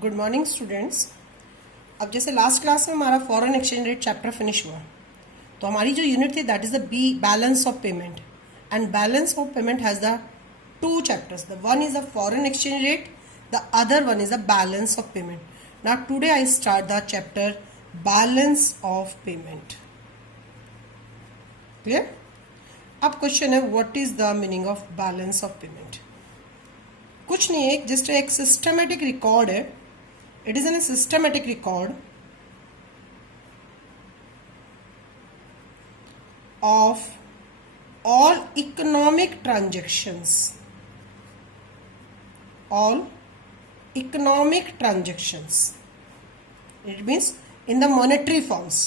Good morning students. अब जैसे last class में हमारा foreign exchange rate chapter finish हुआ, तो हमारी जो यूनिट थी that is the be balance of payment, and balance of payment has the two chapters, the one is the foreign exchange rate, the other one is the balance of payment. Now today I start the chapter balance of payment. Clear? अब question है what is the meaning of balance of payment. कुछ नहीं है, just एक systematic record है. It is an systematic record of all economic transactions, all economic transactions, it means in the monetary forms,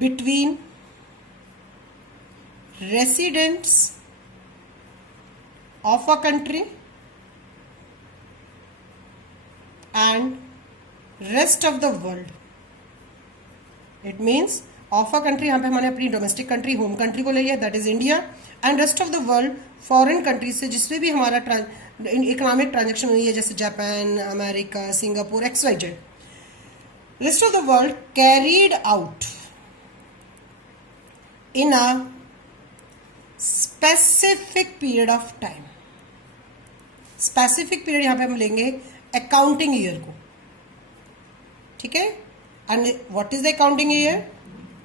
between residents of a country and rest of the world. It means of a country, यहाँ पे हमने अपनी domestic country home country को ले लिया, that is India, and rest of the world foreign countries से जिसमें भी हमारा इकोनॉमिक ट्रांजेक्शन हुई है, जैसे Japan, America, Singapore, XYZ. Rest of the world carried out in a specific period of time. Specific period यहाँ पे हम लेंगे अकाउंटिंग ईयर को, ठीक है. And what is the accounting year?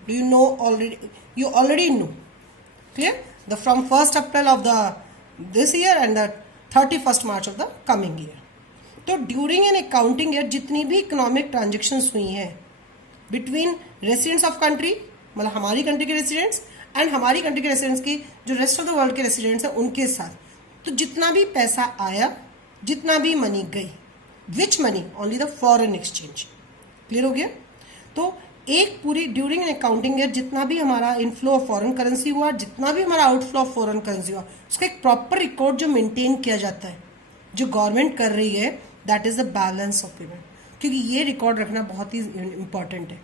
Do you know already? You already know. Clear? The from 1st April of this year and the 31st March of the coming year. तो during an accounting year जितनी भी economic transactions हुई हैं between residents of country, मतलब हमारी country के residents and हमारी country के रेसिडेंट्स की जो रेस्ट ऑफ द वर्ल्ड के रेसिडेंट्स हैं उनके साथ, तो जितना भी पैसा आया, जितना भी मनी गई, विच money? Only the foreign exchange. Clear हो गया? तो एक पूरी ड्यूरिंग एन अकाउंटिंग ईयर जितना भी हमारा इनफ्लो ऑफ फॉरेन करेंसी हुआ, जितना भी हमारा आउटफ्लो ऑफ फॉरेन करेंसी हुआ, उसका एक प्रॉपर रिकॉर्ड जो मेंटेन किया जाता है, जो गवर्नमेंट कर रही है, that is the balance of payment. क्योंकि ये रिकॉर्ड रखना बहुत ही इंपॉर्टेंट है.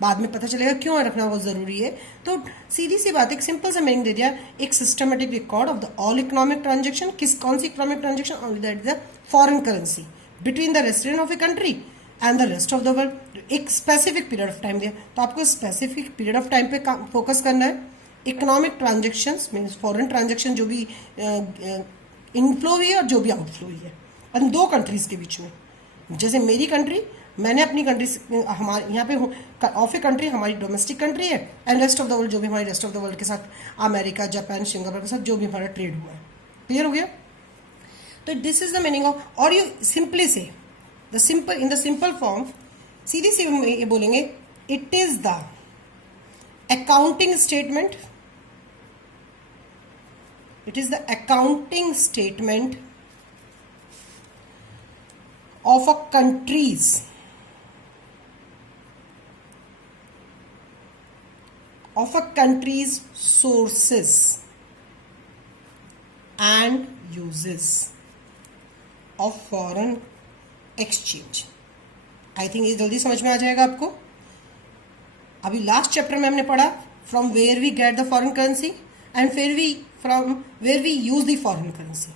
बाद में पता चलेगा क्यों रखना बहुत ज़रूरी है. तो सीधी सी बात, एक सिंपल सा मीनिंग दे दिया, एक systematic record of the all economic transaction. कौन सी economic transaction? Only that is the foreign currency between the resident of a country and the rest of the world. एक स्पेसिफिक पीरियड ऑफ टाइम दिया, तो आपको specific period of time पे focus करना है. Economic transactions means foreign transaction जो भी inflow हुई है और जो भी आउटफ्लो हुई है, और दो कंट्रीज के बीच में. जैसे मेरी कंट्री, मैंने अपनी कंट्री, हमारे यहाँ पे ऑफ ए कंट्री हमारी डोमेस्टिक कंट्री है, and rest of the world जो भी हमारी रेस्ट ऑफ द वर्ल्ड के साथ अमेरिका, जापान, सिंगापुर के साथ जो भी हमारा ट्रेड हुआ है. क्लियर हो गया? तो this is the meaning of, और you simply say the simple in the simple form सीधी सी ये बोलेंगे, it is the accounting statement, it is the accounting statement of a country's sources and uses of foreign exchange. I think ये जल्दी समझ में आ जाएगा आपको. अभी लास्ट चैप्टर में हमने पढ़ा from where we get the foreign currency and फिर we from where we use the foreign currency.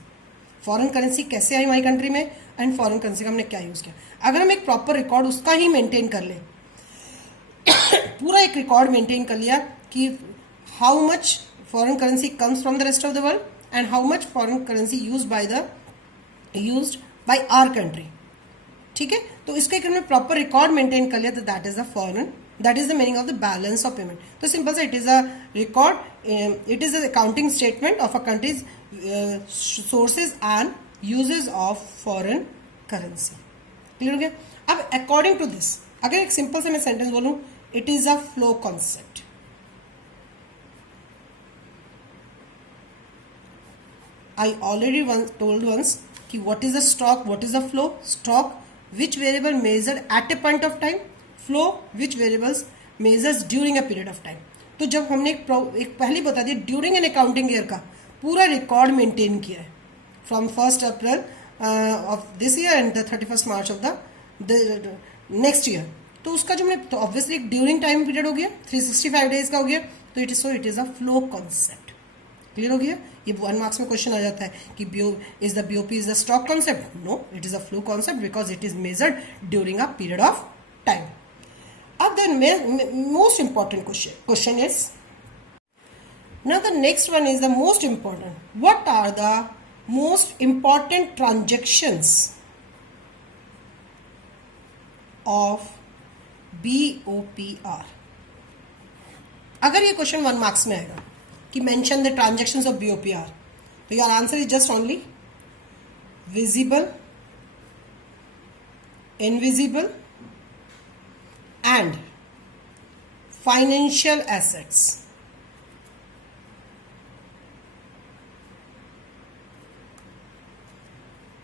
Foreign currency कैसे आई हमारी कंट्री में, एंड फॉरेन करेंसी का हमने क्या यूज किया. अगर हम एक प्रॉपर रिकॉर्ड उसका ही मेंटेन कर ले, पूरा एक रिकॉर्ड मेंटेन कर लिया कि how much foreign currency comes from the rest of the world and how much foreign currency used by our country, ठीक है. तो इसका एक हमने प्रॉपर रिकॉर्ड मेंटेन कर लिया, तो that is the foreign, that is the meaning of the balance of payment. तो सिंपल से it is a record, it is the accounting statement of a countries sources and uses of foreign currency. Clear हो गया? अब according to this, अगर एक simple से मैं sentence बोलूं, it is a flow concept. I already told once कि what is the stock, what is the flow. Stock, which variable measured at a point of time, flow, which variables measures during a period of time. तो जब हमने एक पहले बता दिया, during an accounting year का पूरा रिकॉर्ड मेंटेन किया है from 1st April of this year and the 31st March of the next year. तो उसका जो हमने, तो ऑब्वियसली एक ड्यूरिंग टाइम पीरियड हो गया, 365 डेज का हो गया, तो it is a flow concept. Clear हो गया? ये 1 मार्क्स में क्वेश्चन आ जाता है कि is the BOP is the stock concept? No, it is a flow concept because it is measured during a period of time. अब the most important question is, now the next one is the most important. What are the most important transactions of BOPR? अगर ये question 1 marks में आएगा कि mention the transactions of BOPR, तो your answer is just only visible, invisible and financial assets.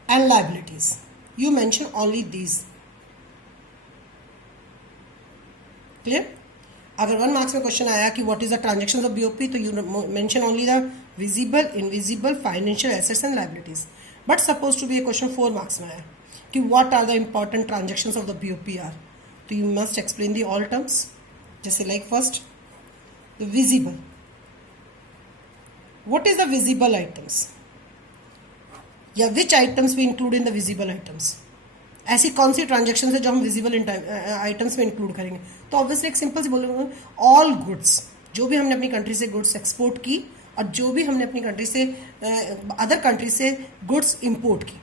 And liabilities. You mention only these. Clear? अगर 1 marks में question आया कि what is the transactions of BOP, तो you mention only the visible, invisible, financial assets and liabilities. But suppose to be a question 4 marks में आया कि what are the important transactions of the BOP are, तो you must explain the all terms. जैसे like first the visible. What is the visible items, या which items we include in the visible items. ऐसी कौन सी transaction है जो हम visible items में include करेंगे? तो ऑब्वियसली एक सिंपल से बोलेंगे ऑल गुड्स, जो भी हमने अपनी कंट्री से गुड्स एक्सपोर्ट की और जो भी हमने अपनी कंट्री से अदर कंट्री से गुड्स इंपोर्ट की,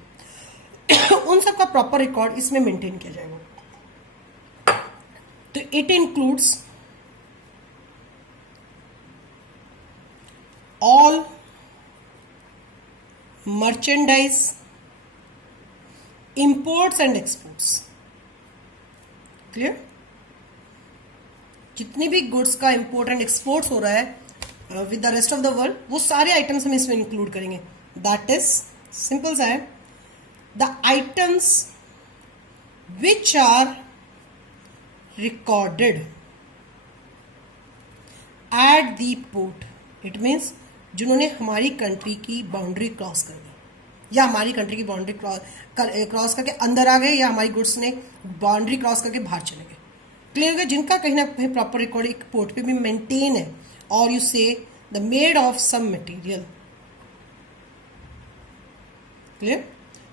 उन सब का प्रॉपर रिकॉर्ड इसमें मेंटेन किया जाएगा. तो it includes all merchandise, imports and exports. Clear? जितनी भी गुड्स का इंपोर्ट एंड एक्सपोर्ट्स हो रहा है with the rest of the world, वो सारे आइटम्स हम इसमें इंक्लूड करेंगे. दैट इज सिंपल सा है, the items which are recorded at the port. It means जिन्होंने हमारी कंट्री की बाउंड्री क्रॉस कर दी, या हमारी कंट्री की बाउंड्री क्रॉस करके अंदर आ गए, या हमारी गुड्स ने बाउंड्री क्रॉस करके बाहर चले गए. क्लियर है? जिनका कहीं ना कहीं प्रॉपर रिकॉर्ड एक पोर्ट पे भी मेंटेन है. और you say the made of some material. Clear?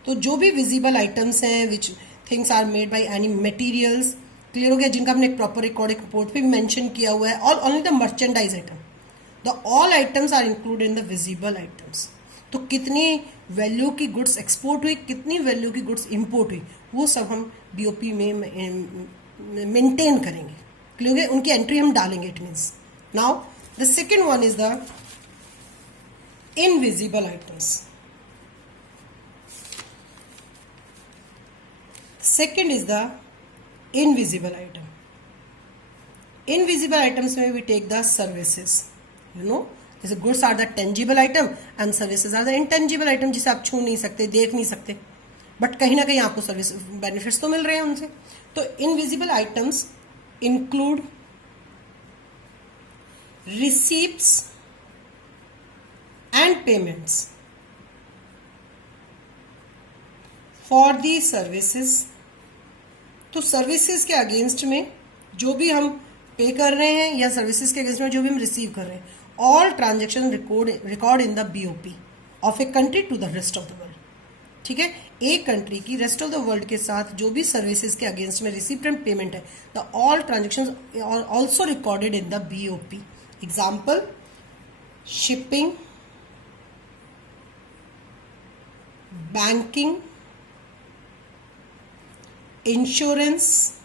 तो जो भी विजिबल आइटम्स हैं which things are made by any materials, clear हो गया, जिनका हमने प्रॉपर रिकॉर्ड एक पोर्ट पे भी मेंशन किया हुआ है. और only the merchandise item, the all items are include in the visible items. तो कितनी वैल्यू की गुड्स एक्सपोर्ट हुई, कितनी वैल्यू की गुड्स इंपोर्ट हुई, वो सब हम बीओपी में मेंटेन करेंगे. क्लियर है? उनकी एंट्री हम डालेंगे. It means now the second one is the invisible items. Second is the invisible item. Invisible items में we take the services. You know, जैसे goods are the tangible item and services are the intangible item, जिसे आप छू नहीं सकते, देख नहीं सकते, बट कहीं ना कहीं आपको सर्विस बेनिफिट्स तो मिल रहे हैं उनसे. तो invisible items include receipts and payments for the services. तो सर्विसेज के अगेंस्ट में जो भी हम पे कर रहे हैं, या सर्विसेज के अगेंस्ट में जो भी हम रिसीव कर रहे हैं, all transaction record in the BOP of a country to the rest of the world. ठीक है? एक कंट्री की रेस्ट ऑफ द वर्ल्ड के साथ जो भी सर्विसेज के अगेंस्ट में रिसीप्ट एंड पेमेंट है, the all transaction are also recorded in the BOP. Example, shipping, banking, insurance,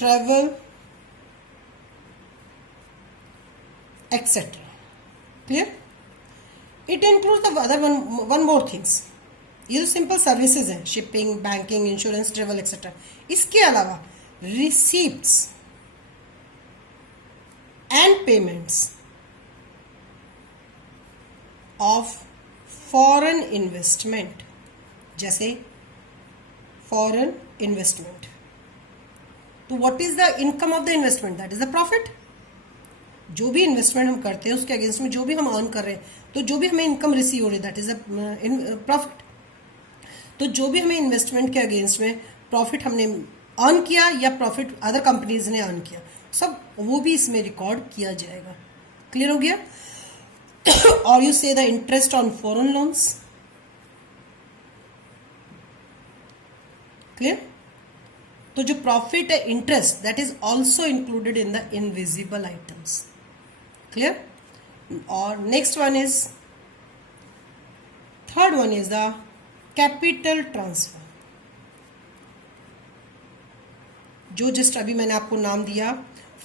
travel, etc. Clear? It includes the other one more things. ये जो simple services हैं, shipping, banking, insurance, travel etcetera. इसके अलावा receipts and payments of foreign investment. जैसे foreign investment, तो what is the income of the investment? That is the profit. जो भी investment हम करते हैं उसके अगेंस्ट में जो भी हम अर्न कर रहे हैं, तो जो भी हमें इनकम रिसीव हो रही है, दैट इज द प्रॉफिट. तो जो भी हमें इन्वेस्टमेंट के अगेंस्ट में प्रॉफिट हमने अर्न किया या प्रॉफिट अदर कंपनीज ने अर्न किया, सब वो भी इसमें रिकॉर्ड किया जाएगा. क्लियर हो गया? or you say the interest on foreign loans. Clear? तो जो प्रॉफिट है interest, that is also included in the invisible items. Clear? और next one is, third one is the capital transfer. जो just अभी मैंने आपको नाम दिया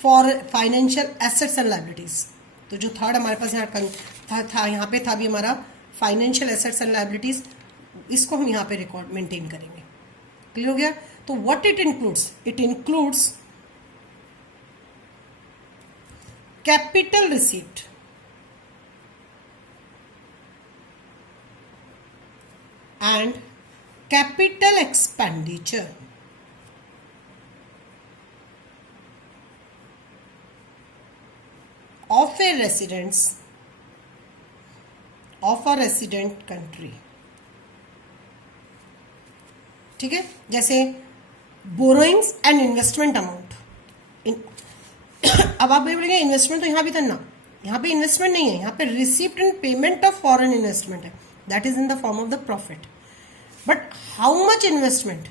for financial assets and liabilities. तो जो थर्ड हमारे पास यहाँ था यहाँ पे था भी हमारा फाइनेंशियल एसेट्स एंड लाइबिलिटीज, इसको हम यहाँ पे रिकॉर्ड मेंटेन करेंगे. क्लियर हो गया? तो what it includes? It includes capital receipt and capital expenditure of a residence of a resident country. ठीक है? जैसे बोरोइंग्स एंड इन्वेस्टमेंट अमाउंट. अब आप बोलेंगे इन्वेस्टमेंट तो यहां भी था ना, यहां पे इन्वेस्टमेंट नहीं है, यहां पे receipt and payment of foreign investment है, that is in the form of the profit. But how much investment,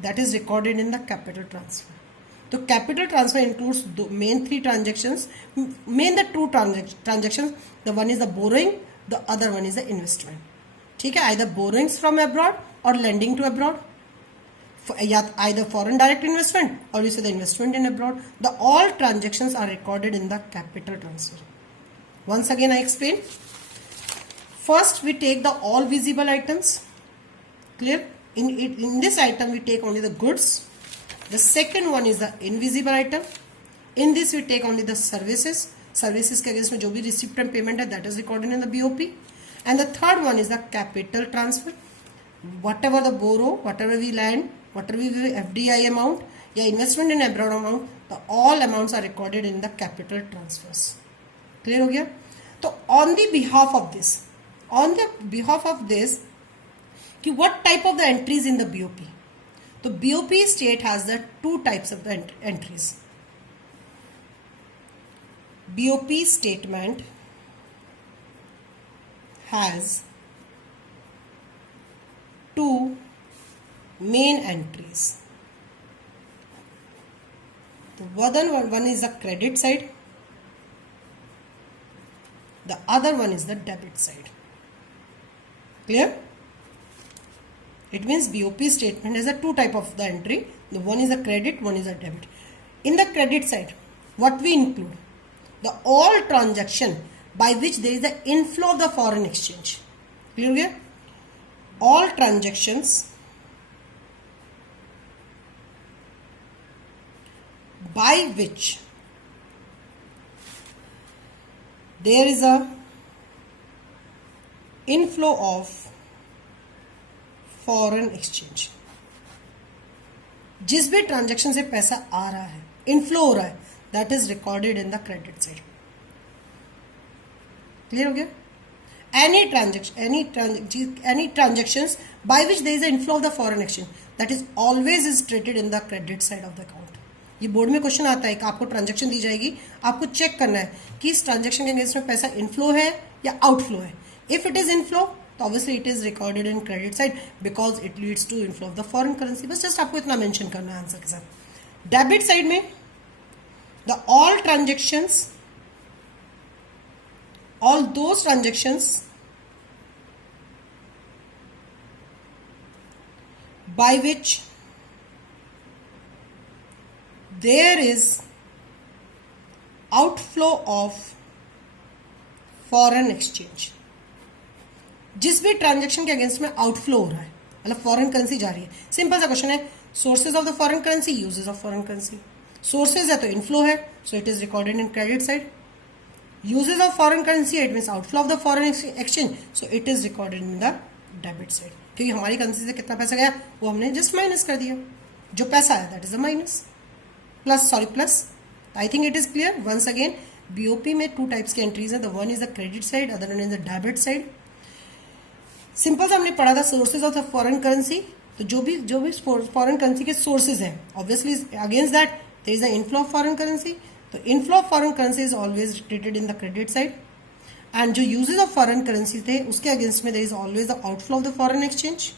that is recorded in the capital transfer. तो capital transfer includes main three transactions, main the two transactions. The one is the borrowing, the other one is the investment. ठीक है? Either borrowings from abroad और lending to abroad, या either foreign direct investment or you say the investment in abroad. The all transactions are recorded in the capital transfer. Once again I explain. First we take the all visible items. Clear? In this item we take only the goods. The second one is the invisible item. In this we take only the services. Services के against में जो भी receipt and payment है, that is recorded in the BOP. And the third one is the capital transfer. Whatever the borrow, whatever we lend, whatever we FDI amount या investment in abroad amount, the all amounts are recorded in the capital transfers. Clear हो गया? तो on the behalf of this कि what type of the entries in the BOP? तो BOP state has the two types of the entries. BOP statement has two main entries. The one is the credit side, the other one is the debit side. Clear? It means BOP statement has a two type of the entry. The one is the credit, one is the debit. In the credit side, what we include? The all transaction by which there is the inflow of the foreign exchange. Clear here? All transactions by which there is a inflow of foreign exchange. जिस भी transaction से पैसा आ रहा है, inflow हो रहा है, that is recorded in the credit side. Clear हो गया? Any transactions by which there is a inflow of the foreign exchange, that is always is treated in the credit side of the account. ये board में question आता है कि आपको transaction दी जाएगी, आपको चेक करना है कि इस ट्रांजैक्शन के अगेंस्ट में पैसा इनफ्लो है या आउटफ्लो है. इफ इट इज इनफ्लो, तो obviously it is recorded in credit side because it leads to inflow of the foreign currency. बस जस्ट आपको इतना मेंशन करना है आंसर के साथ. डेबिट साइड में the all transactions, all those transactions by which there is outflow of foreign exchange. जिस भी ट्रांजैक्शन के अगेंस्ट में आउटफ्लो हो रहा है, मतलब फॉरेन करेंसी जा रही है. सिंपल सा क्वेश्चन है, sources of the foreign currency, uses of foreign currency. Sources है तो इनफ्लो है, सो it is recorded in credit side. Uses of foreign currency, it means outflow of the foreign exchange, so it is recorded in the debit side. क्योंकि हमारी currency से कितना पैसा गया वो हमने जस्ट माइनस कर दिया, जो पैसा आया that is the minus, plus. I think it is clear. Once again, BOP में टू टाइप्स के एंट्रीज है. The one is the credit side, other one is the debit side. Simple सा हमने पढ़ा था sources of the foreign currency. तो जो भी फॉरेन करेंसी के सोर्सेज हैं, obviously against that there is the inflow of foreign currency. तो inflow of foreign currency is always treated in the credit side. And जो यूजेज ऑफ फॉरेन करेंसी थे उसके against में there is always the outflow of the foreign exchange,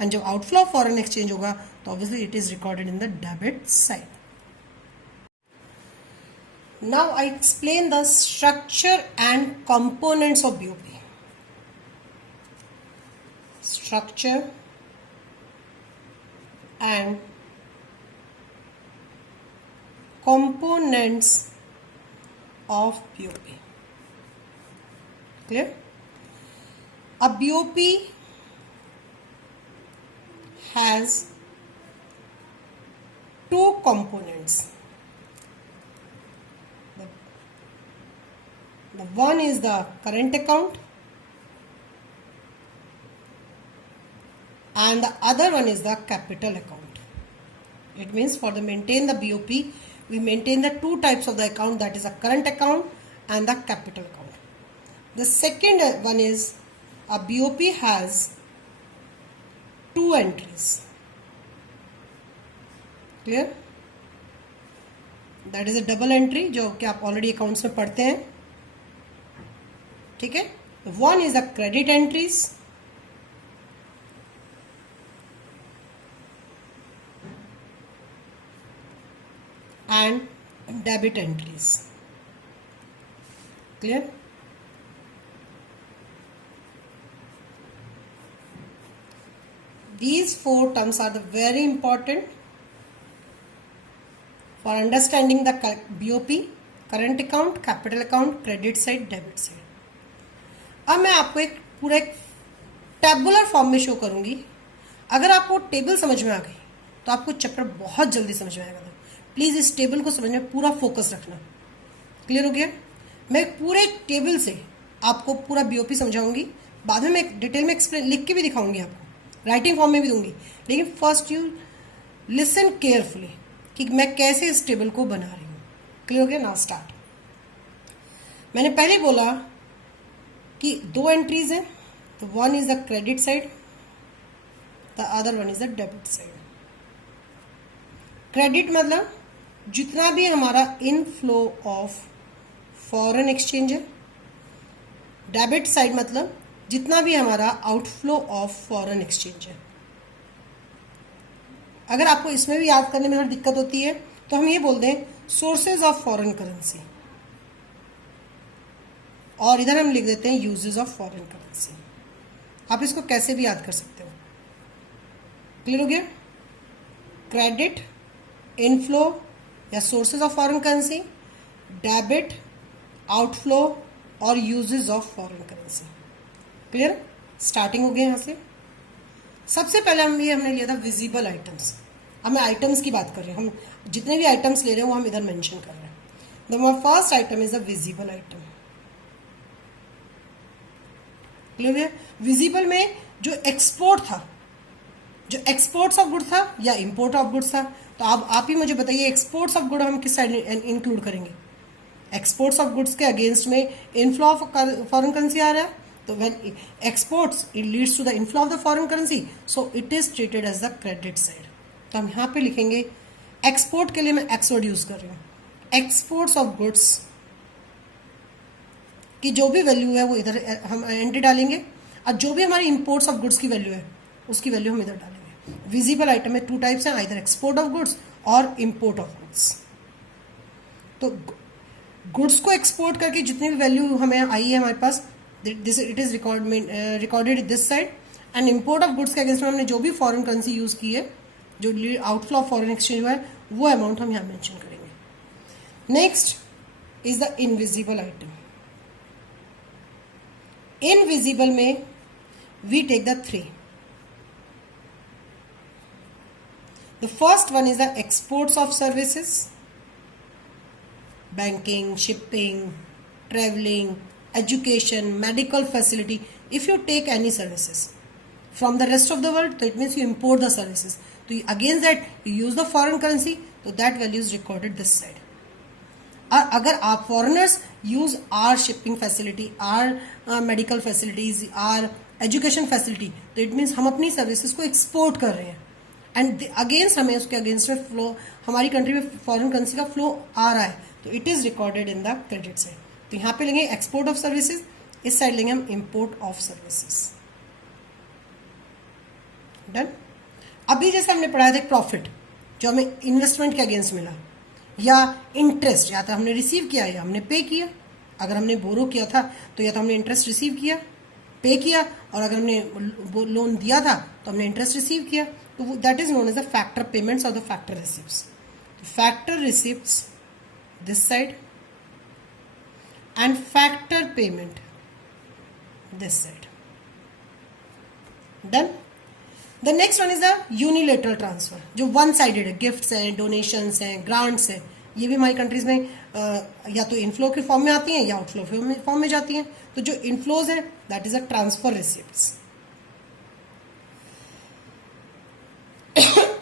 and जब outflow of foreign exchange होगा तो obviously it is recorded in the debit side. Now I explain the structure and components of BOP. Structure and components of BOP. Clear? A BOP has two components. The one is the current account and the other one is the capital account. It means for the maintain the BOP, we maintain the two types of the account, that is a current account and the capital account. The second one is a BOP has two entries. Clear? That is a double entry जो कि आप already accounts में पढ़ते हैं. ठीक है. One is the credit entries and debit entries. Clear? These four terms are the very important for understanding the BOP, current account, capital account, credit side, debit side. अब मैं आपको एक पूरा एक टेबुलर फॉर्म में शो करूंगी. अगर आपको टेबल समझ में आ गई तो आपको चैप्टर बहुत जल्दी समझ में आएगा. प्लीज इस टेबल को समझने में पूरा फोकस रखना. क्लियर हो गया? मैं पूरे टेबल से आपको पूरा बीओपी समझाऊंगी. बाद में मैं डिटेल में एक्सप्लेन लिख के भी दिखाऊंगी आपको, राइटिंग फॉर्म में भी दूंगी. लेकिन फर्स्ट यू लिसन केयरफुली कि मैं कैसे इस टेबल को बना रही हूँ. क्लियर हो गया? Now start. मैंने पहले बोला कि दो एंट्रीज हैं. तो one is the credit side, the other one is the debit side. Credit मतलब जितना भी हमारा इनफ्लो ऑफ फॉरेन एक्सचेंज है. डेबिट साइड मतलब जितना भी हमारा आउटफ्लो ऑफ फॉरेन एक्सचेंज है. अगर आपको इसमें भी याद करने में थोड़ी दिक्कत होती है तो हम ये बोल दें सोर्सेज ऑफ फॉरेन करेंसी, और इधर हम लिख देते हैं यूजेस ऑफ फॉरेन करेंसी. आप इसको कैसे भी याद कर सकते हो. क्लियर हो गया? क्रेडिट इनफ्लो या sources of foreign currency, debit outflow और uses of foreign currency. Clear? Starting हो गई यहाँ से. सबसे पहले हमने लिया था विजिबल आइटम्स. अब मैं आइटम्स की बात कर रही हूँ. हम जितने भी आइटम्स ले रहे हैं वो हम इधर मेंशन कर रहे हैं. The first item is the visible item. Clear है? विजिबल में जो एक्सपोर्ट था, जो एक्सपोर्ट्स ऑफ गुड था या इंपोर्ट ऑफ गुड्स था. तो आप ही मुझे बताइए एक्सपोर्ट्स ऑफ गुड हम किस साइड इंक्लूड करेंगे. एक्सपोर्ट्स ऑफ गुड्स के अगेंस्ट में इनफ्लो ऑफ फॉरेन करेंसी आ रहा है. तो when exports it leads to the inflow of the foreign currency, so it is treated as the credit side. तो हम यहाँ पे लिखेंगे एक्सपोर्ट के लिए मैं एक्स वर्ड यूज कर रही हूँ. एक्सपोर्ट्स ऑफ गुड्स की जो भी वैल्यू है वो इधर हम एंट्री डालेंगे, और जो भी हमारी इंपोर्ट्स ऑफ गुड्स की वैल्यू है उसकी वैल्यू हम इधर डालेंगे. विजिबल आइटम में टू टाइप्स हैं, आइदर एक्सपोर्ट ऑफ गुड्स और इंपोर्ट ऑफ गुड्स. तो गुड्स को एक्सपोर्ट करके जितनी भी वैल्यू हमें आई है हमारे पास, this it is recorded this side. And import of goods के अगेंस्ट में हमने जो भी फॉरेन करेंसी यूज की है, जो आउटफ्लो ऑफ फॉरेन एक्सचेंज हुआ है, वो अमाउंट हम यहाँ मेंशन करेंगे. Next is the invisible item. Invisible में we take the three. The first one is the exports of services, banking, shipping, traveling, education, medical facility. If you take any services from the rest of the world, so it means you import the services. So against that you use the foreign currency, so that value is recorded this side. और अगर आप foreigners use our shipping facility, our medical facilities, our education facility, तो it means हम अपनी services को export कर रहे हैं. एंड अगेंस्ट हमें उसके अगेंस्ट में फ्लो, हमारी कंट्री में फॉरेन करेंसी का फ्लो आ रहा है, तो it is recorded in the credit side. तो यहाँ पे लेंगे एक्सपोर्ट ऑफ सर्विसेज, इस साइड लेंगे हम इंपोर्ट ऑफ सर्विसेज। डन। अभी जैसे हमने पढ़ाया था प्रॉफिट जो हमें इन्वेस्टमेंट के अगेंस्ट मिला, या इंटरेस्ट या तो हमने रिसीव किया या हमने पे किया। अगर हमने बोरो किया था तो या तो हमने इंटरेस्ट रिसीव किया, पे किया, और अगर हमने लोन दिया था तो हमने इंटरेस्ट रिसीव किया। तो that is known as the factor payments और the factor receipts. Factor receipts this side and factor payment this side. Done. The next one is the unilateral transfer, जो वन साइडेड है। Gifts हैं, donations हैं, grants हैं, ये भी हमारी countries में या तो इनफ्लो के फॉर्म में आती हैं या आउटफ्लो फॉर्म में जाती हैं। तो जो इनफ्लोज है that is a transfer receipts,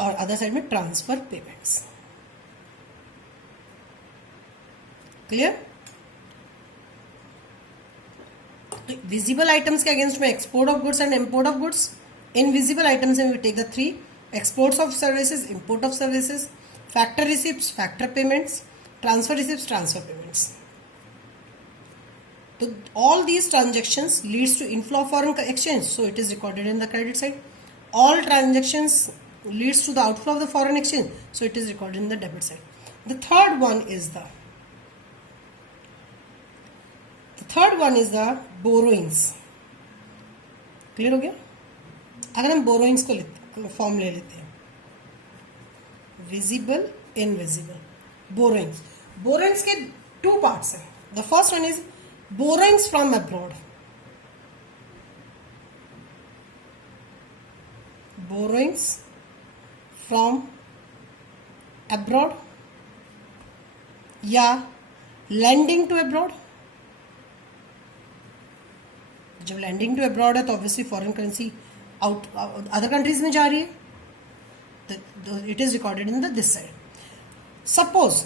और अदर साइड में ट्रांसफर पेमेंट्स। क्लियर। तो विजिबल आइटम्स के अगेंस्ट में export of goods and import of goods. Invisible items में we take the three: exports of services, import of services, factor receipts, factor payments, transfer receipts, transfer payments. So all these transactions leads to inflow of foreign exchange, so it is recorded in the credit side. All transactions leads to the outflow of the foreign exchange, so it is recorded in the debit side. The third one is the borrowings. Clear हो गया। अगर हम borrowings को form ले लेते हैं, visible, invisible. Borrowings के two parts हैं। The first one is borrowings from abroad. Borrowings from abroad या लैंडिंग टू अब्रॉड। जब लैंडिंग टू अब्रॉड है तो obviously foreign currency out other countries में जा रही है, it is recorded in the this side. Suppose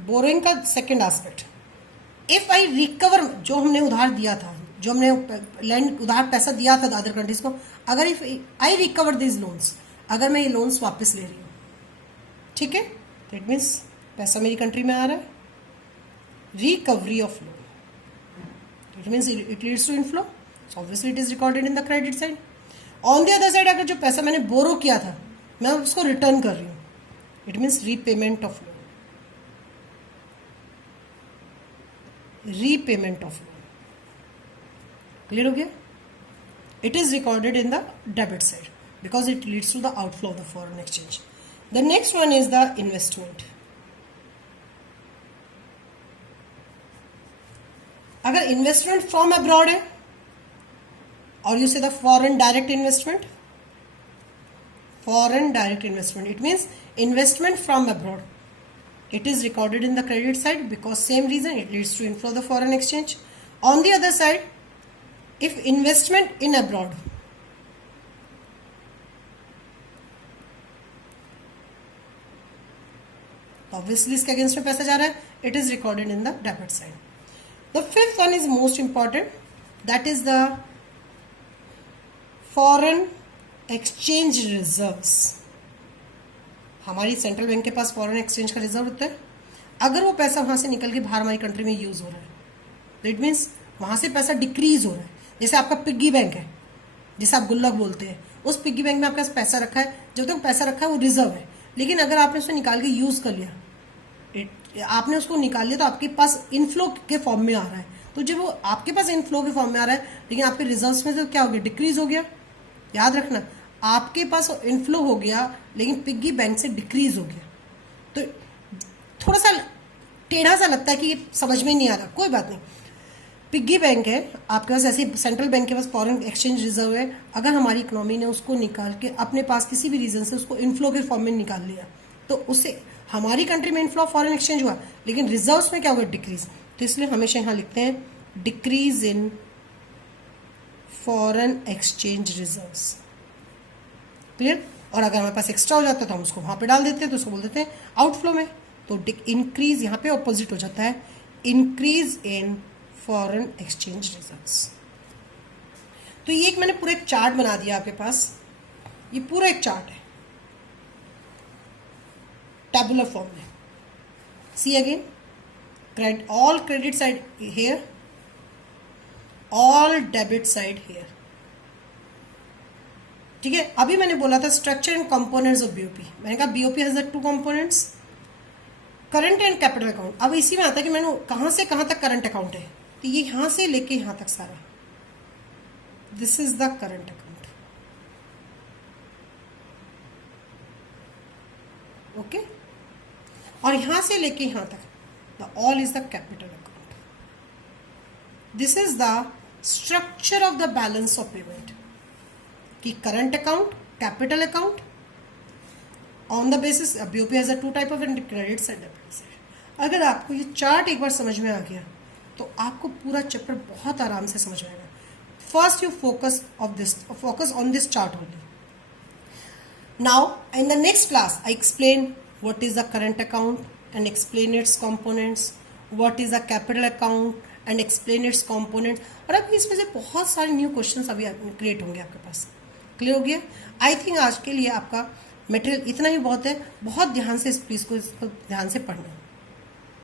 borrowing का second aspect, if I recover, जो हमने उधार दिया था, जो हमने लैंड उधार पैसा दिया था अदर कंट्रीज को, अगर if I recover this loans, अगर मैं ये लोन्स वापस ले रही हूँ, ठीक है, तो इट मीन्स पैसा मेरी कंट्री में आ रहा है। Recovery of loan, it means it leads to inflow, so obviously it is recorded in the credit side. On the other side, अगर जो पैसा मैंने बोरो किया था मैं उसको रिटर्न कर रही हूँ, it means repayment of loan, repayment of loan. Clear हो गया। It is recorded in the debit side because it leads to the outflow of the foreign exchange. The next one is the investment. अगर investment from abroad है, or you say the foreign direct investment, it means investment from abroad, it is recorded in the credit side because same reason, it leads to inflow of the foreign exchange. On the other side, if investment in abroad, obviously इसके against में पैसा जा रहा है, it is recorded in the debit side. The fifth one is most important, that is the foreign exchange reserves. हमारी central bank के पास foreign exchange का reserve होता है। अगर वो पैसा वहां से निकल के बाहर हमारी कंट्री में यूज हो रहा है, तो इट मीन्स वहां से पैसा डिक्रीज हो रहा है। जैसे आपका पिग्गी बैंक है, जिसे आप गुल्लक बोलते हैं, उस पिग्गी बैंक में आपके पास पैसा रखा है, जब तक पैसा रखा है वो रिजर्व है। लेकिन अगर आपने उसको निकाल के यूज कर लिया, आपने उसको निकाल लिया, तो आपके पास इनफ्लो के फॉर्म में आ रहा है। तो जब वो आपके पास इनफ्लो के फॉर्म में आ रहा है, लेकिन आपके रिजर्व्स में तो क्या हो गया, डिक्रीज हो गया। याद रखना, आपके पास इनफ्लो हो गया लेकिन पिग्गी बैंक से डिक्रीज हो गया। तो थोड़ा सा टेढ़ा सा लगता है कि ये समझ में नहीं आ रहा, कोई बात नहीं। पिग्गी बैंक है आपके पास, ऐसे सेंट्रल बैंक के पास फॉरेन एक्सचेंज रिजर्व है। अगर हमारी इकोनॉमी ने उसको निकाल के अपने पास किसी भी रीजन से उसको इनफ्लो के फॉर्म में निकाल लिया, तो उससे हमारी कंट्री में इनफ्लो फॉरेन एक्सचेंज हुआ, लेकिन रिजर्व्स में क्या होगा, डिक्रीज। तो इसलिए हमेशा यहाँ लिखते हैं decrease in foreign exchange reserves. Clear. और अगर हमारे पास एक्स्ट्रा हो जाता है तो हम उसको वहां पे डाल देते हैं, तो उसको बोल देते हैं आउटफ्लो में। तो इंक्रीज यहाँ पे ऑपोजिट हो जाता है, increase in foreign exchange reserves. तो ये एक मैंने पूरा एक चार्ट बना दिया आपके पास, ये पूरा एक चार्ट है टैबुलर फॉर्म में। See again, all credit side here, all debit side here. ठीक है, अभी मैंने बोला था structure and components of BOP, मैंने कहा BOP has the 2 components, current and capital account. अब इसी में आता है कि मैंने कहां से कहां तक करंट अकाउंट है, तो ये यहां से लेके यहां तक सारा, this is the current account. Okay, और यहां से लेके यहां तक the all is the capital account. This is the structure of the balance of payment कि current account, capital account on the basis BOP has a 2 type of credits and debits. अगर आपको ये चार्ट एक बार समझ में आ गया तो आपको पूरा चैप्टर बहुत आराम से समझ में आएगा। First you focus on this chart only. Now, in the next class, I explain what is the current account and explain its components, what is the capital account and explain its components। और अभी इसमें से बहुत सारे new questions अभी create होंगे आपके पास। Clear हो गया? आई थिंक आज के लिए आपका मटेरियल इतना ही बहुत है। बहुत ध्यान से इस प्लीज को ध्यान से पढ़ना।